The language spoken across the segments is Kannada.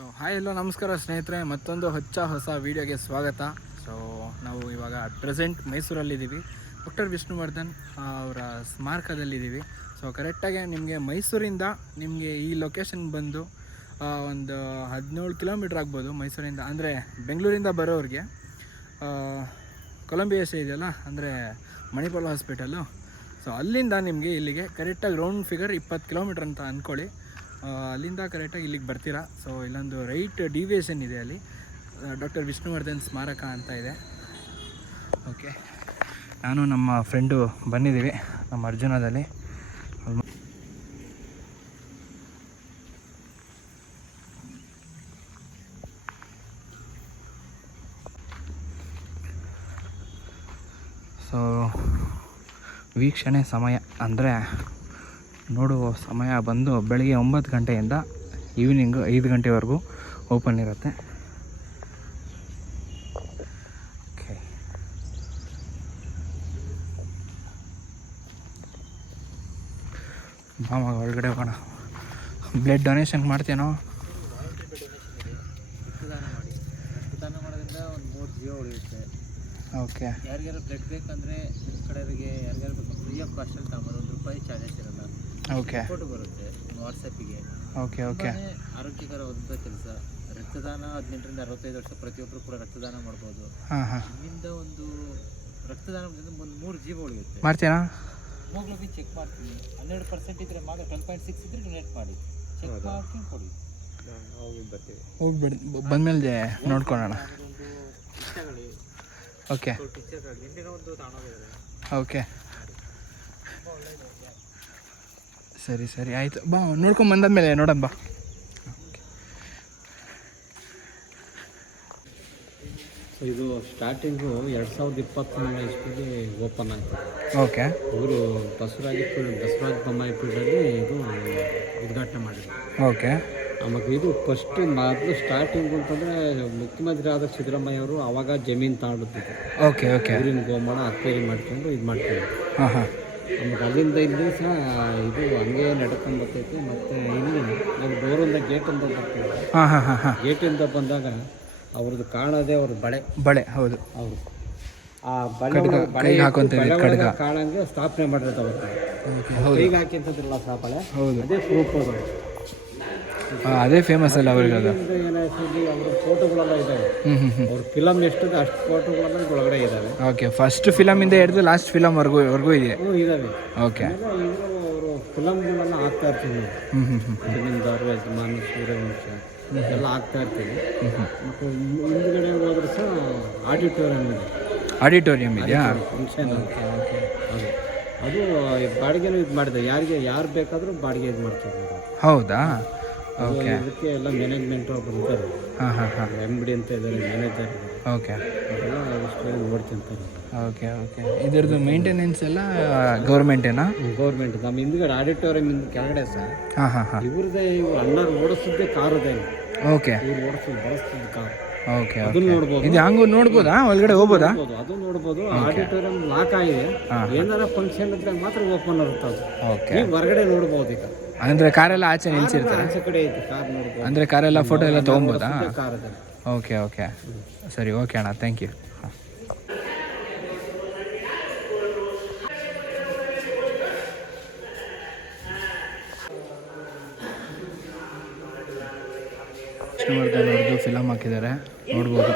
ಹಾಯ್ ಎಲ್ಲೋ ನಮಸ್ಕಾರ ಸ್ನೇಹಿತರೆ, ಮತ್ತೊಂದು ಹೊಸ ವೀಡಿಯೋಗೆ ಸ್ವಾಗತ. ಸೊ ನಾವು ಇವಾಗ ಪ್ರೆಸೆಂಟ್ ಮೈಸೂರಲ್ಲಿದ್ದೀವಿ. ಡಾಕ್ಟರ್ ವಿಷ್ಣುವರ್ಧನ್ ಅವರ ಸ್ಮಾರಕದಲ್ಲಿದ್ದೀವಿ. ಸೊ ಕರೆಕ್ಟಾಗಿ ನಿಮಗೆ ಮೈಸೂರಿಂದ ನಿಮಗೆ ಈ ಲೊಕೇಶನ್ ಬಂದು ಒಂದು 17 ಕಿಲೋಮೀಟ್ರ್ ಆಗ್ಬೋದು ಮೈಸೂರಿಂದ. ಅಂದರೆ ಬೆಂಗಳೂರಿಂದ ಬರೋರಿಗೆ ಕೊಲಂಬಿಯಾ ಇದೆಯಲ್ಲ, ಅಂದರೆ ಮಣಿಪಾಲ್ ಹಾಸ್ಪಿಟಲ್ಲು, ಸೊ ಅಲ್ಲಿಂದ ನಿಮಗೆ ಇಲ್ಲಿಗೆ ಕರೆಕ್ಟಾಗಿ ರೌಂಡ್ ಫಿಗರ್ 20 ಕಿಲೋಮೀಟ್ರ್ ಅಂತ ಅಂದ್ಕೊಳ್ಳಿ. ಅಲ್ಲಿಂದ ಕರೆಕ್ಟಾಗಿ ಇಲ್ಲಿಗೆ ಬರ್ತೀರಾ. ಸೊ ಇಲ್ಲೊಂದು ರೈಟ್ ಡಿವಿಯೇಷನ್ ಇದೆ, ಅಲ್ಲಿ ಡಾಕ್ಟರ್ ವಿಷ್ಣುವರ್ಧನ್ ಸ್ಮಾರಕ ಅಂತ ಇದೆ. ಓಕೆ, ನಾನು ನಮ್ಮ ಫ್ರೆಂಡು ಬಂದಿದ್ದೀವಿ ನಮ್ಮ ಅರ್ಜುನದಲ್ಲಿ. ಸೊ ವೀಕ್ಷಣೆ ಸಮಯ ಅಂದರೆ ನೋಡುವ ಸಮಯ ಬಂದು ಬೆಳಗ್ಗೆ 9 ಗಂಟೆಯಿಂದ ಈವ್ನಿಂಗ್ 5 ಗಂಟೆವರೆಗೂ ಓಪನ್ ಇರುತ್ತೆ. ಓಕೆ, ಮಾಮ ಒಳಗಡೆ ಹೋಗೋಣ. ಬ್ಲಡ್ ಡೊನೇಷನ್ ಮಾಡ್ತೇನೋ? ರಕ್ತದಾನ ಮಾಡೋದ್ರಿಂದ ಒಂದು 3 ಜೀವ ಉಳಿಯುತ್ತೆ. ಓಕೆ, ಯಾರಿಗಾರು ಬ್ಲಡ್ ಬೇಕಂದರೆ ನಿಮ್ಮ ಕಡೆಯವರಿಗೆ ಯಾರಿಗಾರು ಬೇಕು ಫ್ರೀ ಆಫ್ ಕಾಸ್ಟಲ್ಲಿ ತಗೊಂಬೋದು. ₹1 ಚಾರ್ಜಸ್ ಇರಲ್ಲ. ಓಕೆ, ಫೋಟೋ ಬರುತ್ತೆ ವಾಟ್ಸಪ್ಪಿಗೆ. ಓಕೆ ಓಕೆ ಆರೋಗ್ಯಕರವಾದಂಥ ಕೆಲಸ. ರಕ್ತದಾನ 18ರಿಂದ 65 ವರ್ಷ ಪ್ರತಿಯೊಬ್ಬರು ಕೂಡ ರಕ್ತದಾನ ಮಾಡ್ಬೋದು. ಇಲ್ಲಿಂದ ಒಂದು ರಕ್ತದಾನ ಒಂದು 3 ಜೀವ ಉಳಿಯುತ್ತೆ. ಮಾಡ್ತೀನಾ? ಹಿಮೋಗ್ಲೋಬಿನ್ ಚೆಕ್ ಮಾಡ್ತೀನಿ. 12% ಇದ್ದರೆ ಮಾತ್ರ, 12.6 ಇದ್ದರೆ ಡೊನೇಟ್ ಮಾಡಿ, ಚೆಕ್ ಮಾಡ್ಕೊಂಡು ಕೊಡಿ. ಹೋಗ್ಬಿಡಿ, ಬಂದಮೇಲೆ ನೋಡ್ಕೊಳ್ಳೋಣ. ಓಕೆ ಓಕೆ, ಸರಿ ಸರಿ ಆಯಿತು. ಬಾ, ನೋಡ್ಕೊಂಡು ಬಂದಾದ್ಮೇಲೆ ನೋಡೋಣ ಬಾ. ಇದು ಸ್ಟಾರ್ಟಿಂಗು 2020 ಇಸ್ವಿಗೆ ಓಪನ್ ಆಯಿತು. ಓಕೆ, ಇವರು ಬಸವರಾಜ ಬೊಮ್ಮಾಯಿ ಫೀಲ್ಡಲ್ಲಿ ಇದು ಉದ್ಘಾಟನೆ ಮಾಡಿದ್ರು. ಓಕೆ, ಆಮೇಲೆ ಇದು ಮೊದಲು ಸ್ಟಾರ್ಟಿಂಗು ಅಂತಂದರೆ ಮುಖ್ಯಮಂತ್ರಿ ಆದ ಸಿದ್ದರಾಮಯ್ಯ ಅವರು ಆವಾಗ ಜಮೀನು ತಗೊಂಡಿದ್ದು. ಓಕೆ ಓಕೆ, ಊರಿನ ಗೋಮಾಳ ಅಕ್ಕೇರಿ ಮಾಡ್ಕೊಂಡು ಇದು ಮಾಡ್ಕೊಂಡು, ಹಾಂ ಹಾಂ, ಆಮೇಲೆ ಅಲ್ಲಿಂದ ಇಲ್ಲಿ ಸಹ ಇದು ಹಂಗೆ ನಡ್ಕೊಂಡು ಬರ್ತೈತೆ. ಮತ್ತು ಇಲ್ಲಿ ನಾವು ಡೋರಿಂದ ಗೇಟಿಂದ ಬರ್ತೀವಿ. ಹಾಂ ಹಾಂ ಹಾಂ ಹಾಂ, ಗೇಟಿಂದ ಬಂದಾಗ ಅವ್ರದ್ದು ಕಾಣೋದೇ ಅವ್ರ ಬಳೆ. ಹೌದು, ಅವರು ಆ ಬಳೆ ಕಾಣಂಗೆ ಸ್ಥಾಪನೆ ಮಾಡಿರ್ತಾವೆ. ಕೈಗೆ ಹಾಕಿಂತದ್ರಲ್ಲ ಬಳೆ, ಹೌದು, ಅದೇ ಪ್ರೂಫ್ ಅದು. ಅದೇ ಫೇಮಸ್ ಅಲ್ಲ ಅವ್ರಿಗೆ. ಅದು ಏನಾಯ್ತು, ಅವ್ರ ಫೋಟೋಗಳೆಲ್ಲ ಇದ್ದಾವೆ. ಅವ್ರ ಫಿಲಮ್ ಎಷ್ಟಿದೆ ಅಷ್ಟು ಫೋಟೋಗಳೆಲ್ಲ ಒಳಗಡೆ ಇದ್ದಾವೆ. ಓಕೆ, ಫಸ್ಟ್ ಫಿಲಮಿಂದ ಹಿಡಿದು ಲಾಸ್ಟ್ ಫಿಲಮ್ವರೆಗೂ ಇದೆ. ಇದ್ದಾವೆ. ಓಕೆ, ಅವರು ಫಿಲಮ್ಗಳೆಲ್ಲ ಹಾಕ್ತಾ ಇರ್ತೀವಿ. ಜಮೀನ್ದಾರು, ಯಜಮಾನ, ಸೂರ್ಯವಂಶ ಎಲ್ಲ ಹಾಕ್ತಾ ಇರ್ತೀವಿ. ಮತ್ತು ಹಿಂದ್ಗಡೆ ಹೋದ್ರೆ ಸಹ ಆಡಿಟೋರಿಯಂ ಇದೆಯಾ? ಫಂಕ್ಷನ್ ಅಂತ. ಅದು ಬಾಡಿಗೆನೂ ಇದು ಮಾಡಿದೆ. ಯಾರು ಬೇಕಾದರೂ ಬಾಡಿಗೆ ಇದು ಮಾಡ್ತಾರೆ. ಹೌದಾ? ಓಕೆ, ಇದಕ್ಕೆ ಎಲ್ಲ ಮ್ಯಾನೇಜ್ಮೆಂಟ್ ಒಬ್ಬರು ಇದ್ದಾರೆ. ಹಾಂ ಹಾಂ ಹಾಂ, MD ಅಂತ ಇದ್ದಾರೆ, ಮ್ಯಾನೇಜರ್. ಓಕೆ, ಅದೆಲ್ಲ ಇಷ್ಟು ನೋಡ್ಕೊಂತಾರೆ. ಓಕೆ ಓಕೆ, ಇದರದ್ದು ಮೇಂಟೆನೆನ್ಸ್ ಎಲ್ಲ ಗೌರ್ಮೆಂಟೇನಾ? ಗೌರ್ಮೆಂಟ್. ನಮ್ಮ ಹಿಂದ್ಗಡೆ ಆಡಿಟೋರಿಯಂ ಕೆಳಗಡೆ ಸರ್ ಹಾಂ ಹಾಂ ಹಾಂ, ಇವ್ರದ್ದೇ, ಇವ್ರು ಅಣ್ಣರು ಓಡಿಸಿದ್ದೆ ಕಾರ್ ಅದೇನು. ಓಕೆ, ಇವ್ರು ಬಳಸ್ತಿದ್ದ ಕಾರ್. ಓಕೆ, ಅದನ್ನ ನೋಡ್ಬೋದು. ಇದು ಹಂಗೂ ನೋಡ್ಬೋದಾ? ಒಳಗಡೆ ಹೋಗ್ಬೋದಾ? ಅದು ನೋಡ್ಬೋದು. ಆಡಿಟೋರಿಯಂ ಲಾಕ್ ಆಗಿದೆ. ಏನಾರ ಫಂಕ್ಷನ್ ಇದ್ದಾಗ ಮಾತ್ರ ಓಪನ್ ಇರುತ್ತೆ ಅದು. ಓಕೆ, ನೀವು ಹೊರಗಡೆ ನೋಡ್ಬೋದು. ಈಗ ಅಂದರೆ ಕಾರೆಲ್ಲ ಆಚೆ ನಿಲ್ಸಿರ್ತಾರೆ. ಆಚೆ ಕಡೆ ಐತೆ ಕಾರ್ ನೋಡ್ಬೋದು. ಅಂದರೆ ಕಾರೆಲ್ಲ ಫೋಟೋ ಎಲ್ಲ ತೊಗೊಬೋದಾ? ಕಾರ್ ಅದೇ. ಓಕೆ ಓಕೆ, ಸರಿ, ಓಕೆ ಅಣ್ಣ, ಥ್ಯಾಂಕ್ ಯು. ಹಾಂ, ವಿಷ್ಣುವರ್ಧನ್ ಅವ್ರದ್ದು ಫಿಲಮ್ ಹಾಕಿದ್ದಾರೆ, ನೋಡ್ಬೋದು.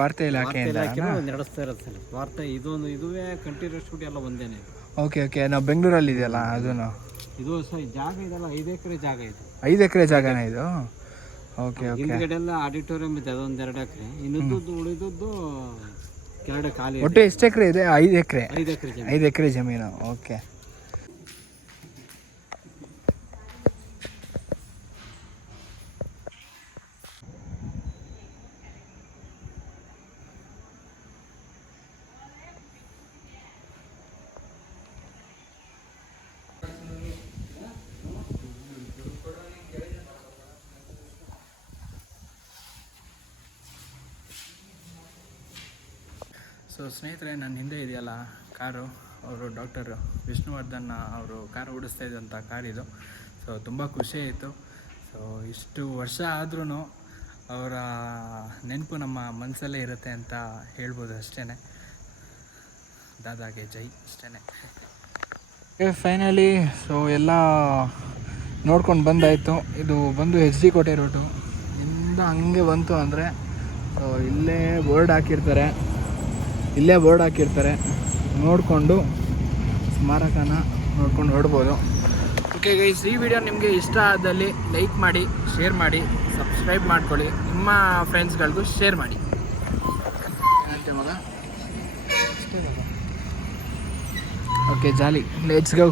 ವಾರ್ತೆ ಇಲಾಖೆಯಿಂದ ನಡೆಸ್ತಾ ಇರೋದು ಸರ್ ವಾರ್ತೆ ಇದುವೇ ಕಂಟಿನ್ಯೂಸ್ ಶೂಟ್ ಎಲ್ಲ ಒಂದೇನೆ. ಓಕೆ ನಾವು ಬೆಂಗಳೂರಲ್ಲಿ ಇದೆಯಲ್ಲ ಅದನ್ನು ಇದು ಸರ್ ಜಾಗ ಇದೆಲ್ಲ 5 ಎಕರೆ ಜಾಗ ಇದೆ. 5 ಎಕರೆ ಜಾಗನ ಇದು? ಓಕೆ ಹಿಂದ್ಗಡೆ ಎಲ್ಲ ಆಡಿಟೋರಿಯಂ ಇದೆ, ಅದೊಂದು 2 ಎಕರೆ. ಇನ್ನದ್ದು ಉಳಿದದ್ದು ಕೆಳಗಡೆ ಖಾಲಿ. ಒಟ್ಟು ಎಷ್ಟು ಎಕರೆ ಇದೆ? 5 ಎಕರೆ. 5 ಎಕರೆ ಜಮೀನು. 5 ಎಕರೆ ಜಮೀನು. ಓಕೆ. ಸೊ ಸ್ನೇಹಿತರೆ, ನನ್ನ ಹಿಂದೆ ಇದೆಯಲ್ಲ ಕಾರು, ಅವರು ಡಾಕ್ಟರ್ ವಿಷ್ಣುವರ್ಧನ್ ಅವರು ಕಾರ್ ಓಡಿಸ್ತಾ ಇದ್ದಂಥ ಕಾರ್ ಇದು. ಸೊ ತುಂಬ ಖುಷಿ ಆಯಿತು. ಸೊ ಇಷ್ಟು ವರ್ಷ ಆದ್ರೂ ಅವರ ನೆನಪು ನಮ್ಮ ಮನಸ್ಸಲ್ಲೇ ಇರುತ್ತೆ ಅಂತ ಹೇಳ್ಬೋದು ಅಷ್ಟೇ. ದಾದಾಗೆ ಜೈ ಅಷ್ಟೇ. ಫೈನಲಿ ಸೊ ಎಲ್ಲ ನೋಡ್ಕೊಂಡು ಬಂದಾಯಿತು. ಇದು ಬಂದು HD ಕೋಟೆ ರೋಡು ಇಂದ ಹಂಗೆ ಬಂತು ಅಂದರೆ ಸೊ ಇಲ್ಲೇ ಬೋರ್ಡ್ ಹಾಕಿರ್ತಾರೆ, ನೋಡಿಕೊಂಡು ಸ್ಮಾರಕನ ನೋಡ್ಕೊಂಡು ಹೊರಡ್ಬೋದು. ಓಕೆ ಗೈಸ್, ಈ ವಿಡಿಯೋ ನಿಮಗೆ ಇಷ್ಟ ಆದಲ್ಲಿ ಲೈಕ್ ಮಾಡಿ, ಶೇರ್ ಮಾಡಿ, ಸಬ್ಸ್ಕ್ರೈಬ್ ಮಾಡ್ಕೊಳ್ಳಿ, ನಿಮ್ಮ ಫ್ರೆಂಡ್ಸ್ಗಳಿಗೂ ಶೇರ್ ಮಾಡಿ. Okay jolly, let's go.